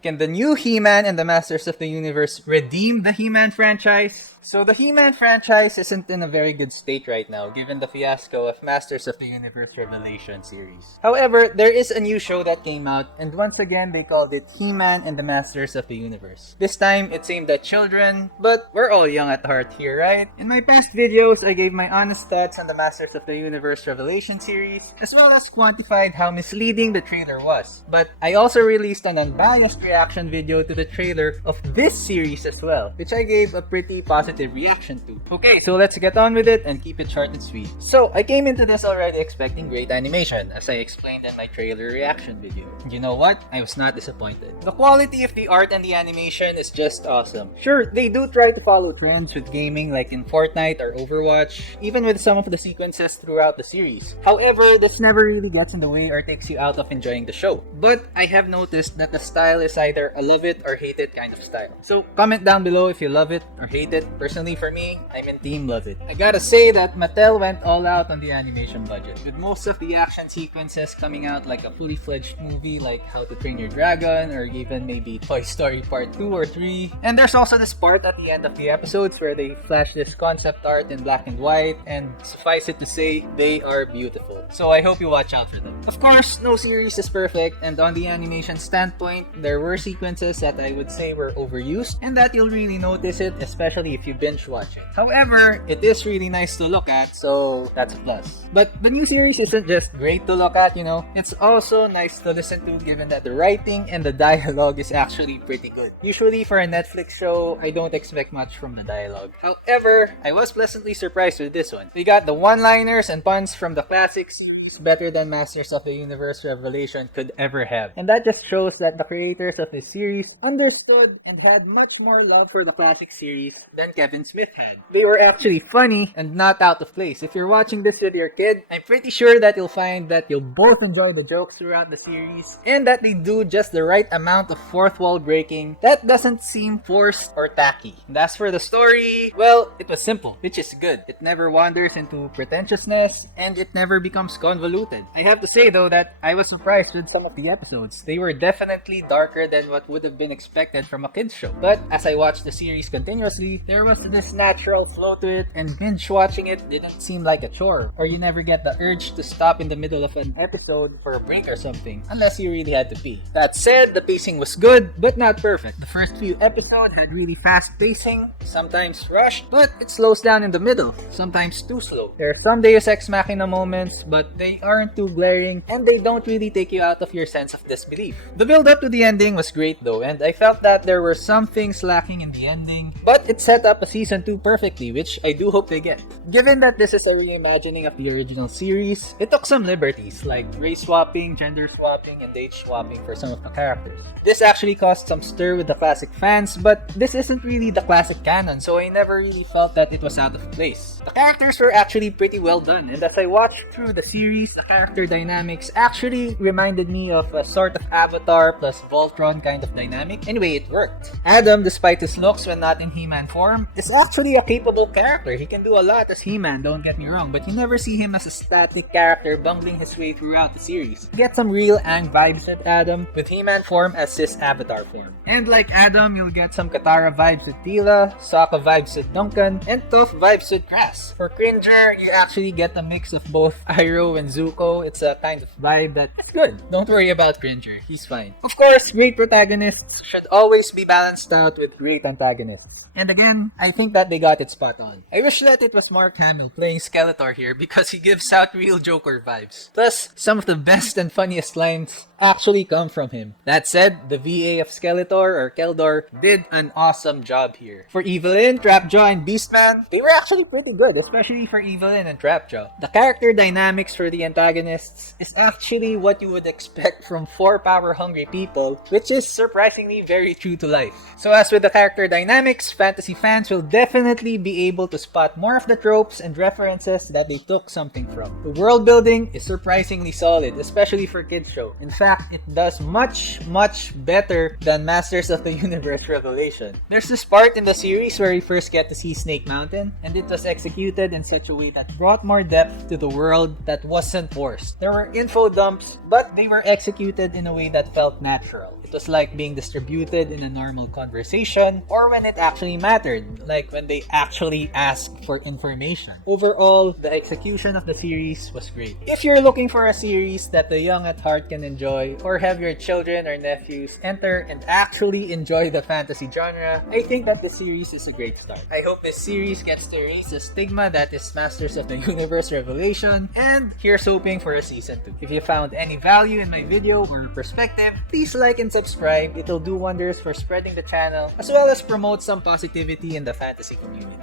Can the new He-Man and the Masters of the Universe redeem the He-Man franchise? So the He-Man franchise isn't in a very good state right now, given the fiasco of Masters of the Universe Revelation series. However, there is a new show that came out, and once again they called it He-Man and the Masters of the Universe. This time, it's aimed at children, but we're all young at heart here, right? In my past videos, I gave my honest thoughts on the Masters of the Universe Revelation series, as well as quantified how misleading the trailer was. But I also released an unbiased reaction video to the trailer of this series as well, which I gave a pretty positive reaction to. Okay, so let's get on with it and keep it short and sweet. So, I came into this already expecting great animation, as I explained in my trailer reaction video. And you know what? I was not disappointed. The quality of the art and the animation is just awesome. Sure, they do try to follow trends with gaming like in Fortnite or Overwatch, even with some of the sequences throughout the series. However, this never really gets in the way or takes you out of enjoying the show. But I have noticed that the style is either a love it or hate it kind of style. So, comment down below if you love it or hate it. Personally, for me, I'm in team love it. I gotta say that Mattel went all out on the animation budget, with most of the action sequences coming out like a fully fledged movie like How to Train Your Dragon or even maybe Toy Story Part 2 or 3. And there's also this part at the end of the episodes where they flash this concept art in black and white, and suffice it to say, they are beautiful. So I hope you watch out for them. Of course, no series is perfect, and on the animation standpoint, there were sequences that I would say were overused, and that you'll really notice it, especially if you binge watch it. However, it is really nice to look at, so that's a plus. But the new series isn't just great to look at, it's also nice to listen to, given that the writing and the dialogue is actually pretty good. Usually for a Netflix show, I don't expect much from the dialogue. However, I was pleasantly surprised with this one. We got the one-liners and puns from the classics. It's better than Masters of the Universe Revelation could ever have. And that just shows that the creators of this series understood and had much more love for the classic series than Kevin Smith had. They were actually funny and not out of place. If you're watching this with your kid, I'm pretty sure that you'll find that you'll both enjoy the jokes throughout the series, and that they do just the right amount of fourth wall breaking that doesn't seem forced or tacky. And as for the story, well, it was simple, which is good. It never wanders into pretentiousness, and it never becomes convoluted. I have to say though that I was surprised with some of the episodes. They were definitely darker than what would have been expected from a kids show. But as I watched the series continuously, there was this natural flow to it, and binge watching it didn't seem like a chore, or you never get the urge to stop in the middle of an episode for a break or something, unless you really had to pee. That said, the pacing was good, but not perfect. The first few episodes had really fast pacing, sometimes rushed, but it slows down in the middle, sometimes too slow. There are some Deus Ex Machina moments, but they aren't too glaring, and they don't really take you out of your sense of disbelief. The build up to the ending was great though, and I felt that there were some things lacking in the ending, but it set up a season 2 perfectly, which I do hope they get. Given that this is a reimagining of the original series, it took some liberties, like race swapping, gender swapping, and age swapping for some of the characters. This actually caused some stir with the classic fans, but this isn't really the classic canon, so I never really felt that it was out of place. The characters were actually pretty well done, and as I watched through the series, the character dynamics actually reminded me of a sort of Avatar plus Voltron kind of dynamic. Anyway, it worked. Adam, despite his looks when not in He-Man form, is actually a capable character. He can do a lot as He-Man, don't get me wrong, but you never see him as a static character bungling his way throughout the series. You get some real Aang vibes with Adam, with He-Man form as his Avatar form. And like Adam, you'll get some Katara vibes with Tila, Sokka vibes with Duncan, and Toph vibes with Grass. For Cringer, you actually get a mix of both Iroh and Zuko. It's a kind of vibe that's good. Don't worry about Cringer, he's fine. Of course, great protagonists should always be balanced out with great antagonists. And again, I think that they got it spot on. I wish that it was Mark Hamill playing Skeletor here because he gives out real Joker vibes. Plus, some of the best and funniest lines actually come from him. That said, the VA of Skeletor or Keldor did an awesome job here. For Evelyn, Trapjaw, and Beastman, they were actually pretty good, especially for Evelyn and Trapjaw. The character dynamics for the antagonists is actually what you would expect from 4 power-hungry people, which is surprisingly very true to life. So as with the character dynamics, fantasy fans will definitely be able to spot more of the tropes and references that they took something from. The world building is surprisingly solid, especially for kids show. In fact, it does much better than Masters of the Universe Revelation. There's this part in the series where we first get to see Snake Mountain, and it was executed in such a way that brought more depth to the world that wasn't forced. There were info dumps, but they were executed in a way that felt natural. It was like being distributed in a normal conversation, or when it actually mattered, like when they actually asked for information. Overall, the execution of the series was great. If you're looking for a series that the young at heart can enjoy, or have your children or nephews enter and actually enjoy the fantasy genre, I think that the series is a great start. I hope this series gets to erase the stigma that is Masters of the Universe Revelation, and here's hoping for a season 2. If you found any value in my video or perspective, please like and subscribe. It'll do wonders for spreading the channel, as well as promote some positivity in the fantasy community.